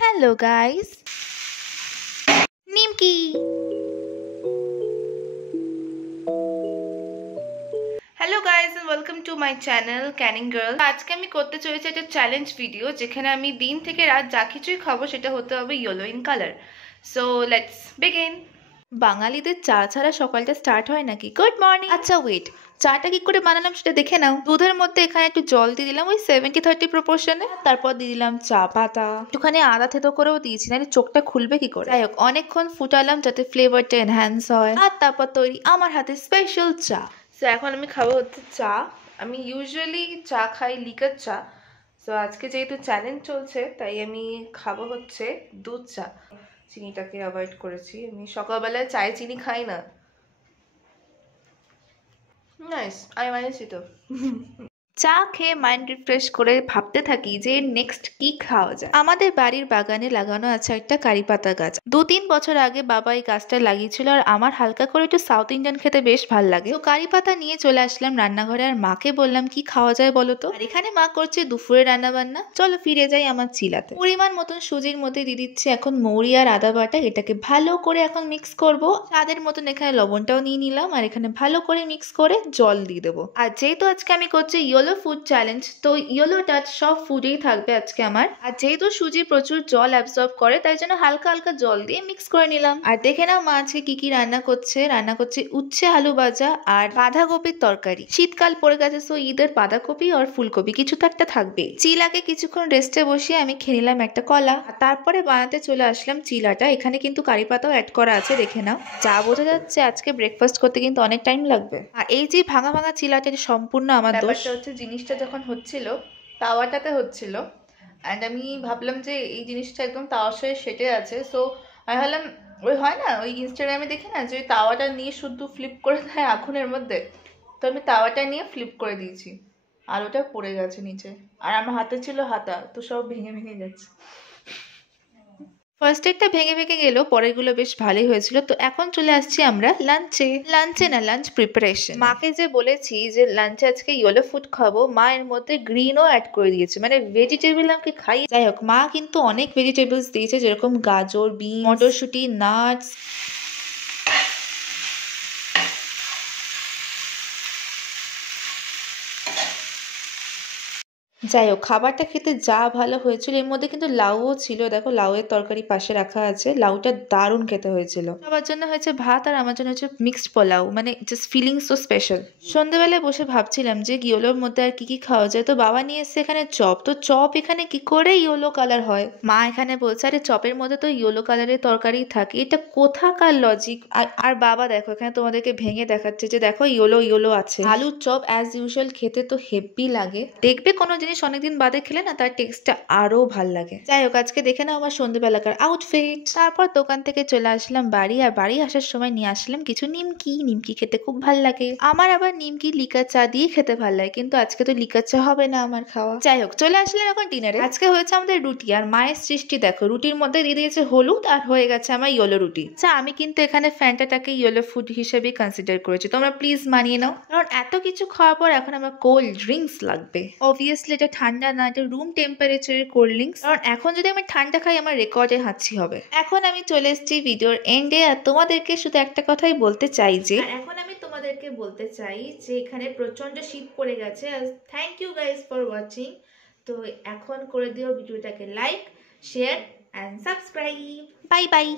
Hello guys, Nimki. Hello guys and welcome to my channel Canning girl. আজকে আমি করতে চলেছি একটা চ্যালেঞ্জ ভিডিও, যেখানে আমি দিন থেকে রাত যা কিছুই খাবো সেটা হতে হবে yellow in colour. So let's begin. বাঙালিদের চা ছাড়া সকালটা স্টার্ট হয় নাকি? Good morning. আচ্ছা ওয়েট, চাটা কি করে বানালাম সেটা দেখে নাও। দুধের মধ্যে এখানে একটু জল দিয়ে দিলাম ওই 70-30 প্রপোর্শনে, তারপর দিয়ে দিলাম চা পাতা, একটুখানি আদা থেতো করেও দিয়েছি, না চোখটা খুলবে কি করে। যাই হোক, অনেকক্ষণ ফুটালাম যাতে ফ্লেভারটা এনহ্যান্স হয়, আর তারপর তৈরি আমার হাতে স্পেশাল চা। সো এখন আমি খাবো হচ্ছে চা। আমি ইউজুয়ালি চা খাই লিকার চা, সো আজকে যেহেতু চ্যালেঞ্জ চলছে তাই আমি খাবো হচ্ছে দুধ চা। চিনিটাকে অ্যাভয়েড করেছি, আমি সকালবেলায় চায়ে চিনি খাই না। নাইস, আমি মানিয়েছি তো। চা খেয়ে মাইন্ড রিফ্রেশ করে ভাবতে থাকি যে নেক্সট কি খাওয়া যায়। আমাদের বাড়ির বাগানে লাগানো আছে একটা কারি পাতা গাছ। 2-3 বছর আগে বাবা এই গাছটা লাগিয়েছিল, আর আমার হালকা করে একটু সাউথ ইন্ডিয়ান খেতে বেশ ভালো লাগে। তো কারি পাতা নিয়ে চলে আসলাম রান্নাঘরে, আর মাকে বললাম কি খাওয়া যায় বলো তো। আর এখানে মা করছে দুপুরে রান্না বান্না। চলো ফিরে যাই আমার চিলাতে। পরিমাণ মতন সুজির মধ্যে দিয়ে দিচ্ছি এখন মৌরি আর আদা বাটা। এটাকে ভালো করে এখন মিক্স করব। স্বাদের মতন এখানে লবণটাও নিয়ে নিলাম, আর এখানে ভালো করে মিক্স করে জল দিয়ে দেবো। আর যেহেতু আজকে আমি করছি ইয়েলো ফুড চ্যালেঞ্জ, তো ইয়েলো টাচ সব ফুডেই থাকবে আজকে আমার। আর যেহেতু সুজি প্রচুর জল অ্যাবজর্ব করে, তাই জন্য হালকা হালকা জল দিয়ে মিক্স করে নিলাম। আর দেখে নাও মা আজকে কি কি রান্না করছে। রান্না করছে উচ্ছে আলু ভাজা আর বাঁধাকপির তরকারি। শীতকাল পড়ে গেছে, সো ঈদের বাঁধাকপি আর ফুলকপি কিছু তো একটা থাকবে। চিলাকে কিছুক্ষণ রেস্টে বসিয়ে আমি খেয়ে নিলাম একটা কলা, আর তারপরে বানাতে চলে আসলাম চিলাটা। এখানে কিন্তু কারি পাতাও অ্যাড করা আছে, দেখে নাও। যা বোঝা যাচ্ছে আজকে ব্রেকফাস্ট করতে কিন্তু অনেক টাইম লাগবে। আর এই যে ভাঙা ভাঙা চিলাটা সম্পূর্ণ আমার দোষ। হচ্ছে জিনিসটা যখন হচ্ছিল তাওয়াটাতে হচ্ছিল, অ্যান্ড আমি ভাবলাম যে এই জিনিসটা একদম তাওয়ার সাথে সেটে আছে। সো আমি ভাবলাম ওই হয় না, ওই ইনস্টাগ্রামে দেখি না যে ওই তাওয়াটা নিয়ে শুধু ফ্লিপ করে দেয় আগুনের মধ্যে, তো আমি তাওয়াটা নিয়ে ফ্লিপ করে দিয়েছি, আলুটা পড়ে গেছে নিচে, আর আমার হাতে ছিল হাতা, তো সব ভেঙে ভেঙে যাচ্ছে। ফার্স্ট এডটা ভেঙে ভেঙে গেল, পরেরগুলো বেশ ভালোই হয়েছিল। তো এখন চলে আসছি আমরা লাঞ্চে না লাঞ্চ প্রিপারেশন। মাকে যে বলেছি যে লাঞ্চে আজকে ইয়েলো ফুড খাবো, মা এর মধ্যে গ্রিনও অ্যাড করে দিয়েছে, মানে ভেজিটেবল আমাকে খাই। যাই হোক, মা কিন্তু অনেক ভেজিটেবলস দিয়েছে, যেরকম গাজর, বিন, মটরশুঁটি, নাটস। যাই হোক, খাবারটা খেতে যা ভালো হয়েছিল। এর মধ্যে কিন্তু লাউও ছিল, দেখো লাউয়ের তরকারি পাশে রাখা আছে। লাউটা দারুণ খেতে হয়েছিল। সবার জন্য হয়েছে ভাত, আর আমার জন্য হচ্ছে মিক্সড পোলাও, মানে জাস্ট ফিলিং সো স্পেশাল। সন্ধ্যেবেলায় বসে ভাবছিলাম যে ইয়েলোর মধ্যে আর কি কি খাওয়া যায়। তো বাবা নিয়ে এসছে এখানে চপ। তো চপ এখানে কি করে ইয়েলো কালার হয়? মা এখানে বলছে আরে চপের মধ্যে তো ইয়েলো কালারের তরকারি থাকে, এটা কোথাকার লজিক। আর বাবা দেখো এখানে তোমাদেরকে ভেঙে দেখাচ্ছে যে দেখো ইয়েলো ইয়েলো আছে। আলুর চপ অ্যাজ ইউজুয়াল খেতে তো হেভি লাগে। দেখবে কোনো জিনিস অনেকদিন বাদে খেলে না তার টেক্সটটা আরো ভাল লাগে। যাই হোক, আজকে দেখে নাও আমার সন্ধ্যেবেলাকার আউটফিট। তারপর দোকান থেকে চলে আসলাম বাড়ি, আর বাড়ি আসার সময় নিয়ে আসলাম কিছু নিমকি খেতে খুব ভাল লাগে আমার। আবার নিমকি লিকার চা দিয়ে খেতে ভাল লাগে, কিন্তু আজকে তো লিকার চা হবে না আমার খাওয়া। যাই হোক, চলে আসলাম এখন ডিনারে। আজকে হয়েছে আমাদের রুটি, আর মায়ের সৃষ্টি দেখো, রুটির মধ্যে দিয়ে দিয়েছে হলুদ, আর হয়ে গেছে আমার ইয়েলো রুটি। আচ্ছা, আমি কিন্তু এখানে ফ্যান্টাটাকে ইয়েলো ফুড হিসেবে কনসিডার করেছি, তোমরা প্লিজ মানিয়ে নাও, কারণ এত কিছু খাওয়ার পর এখন আমার কোল্ড ড্রিঙ্কস লাগবে। অবভিয়াসলি এটা ঠান্ডা না, এটা রুম টেম্পারেচারের কোল্ড ড্রিঙ্কস, কারণ এখন যদি আমি ঠান্ডা খাই আমার রেকর্ডে হাঁচি হবে। এখন আমি চলে এসেছি ভিডিওর এন্ডে, আর তোমাদেরকে শুধু একটা কথাই বলতে চাই যে এখন আমি তোমাদেরকে বলতে চাই যে এখানে প্রচন্ড শীত পড়ে গেছে। আর thank you guys for watching. তো এখন করে দিও ভিডিওটাকে like, share and subscribe. Bye by.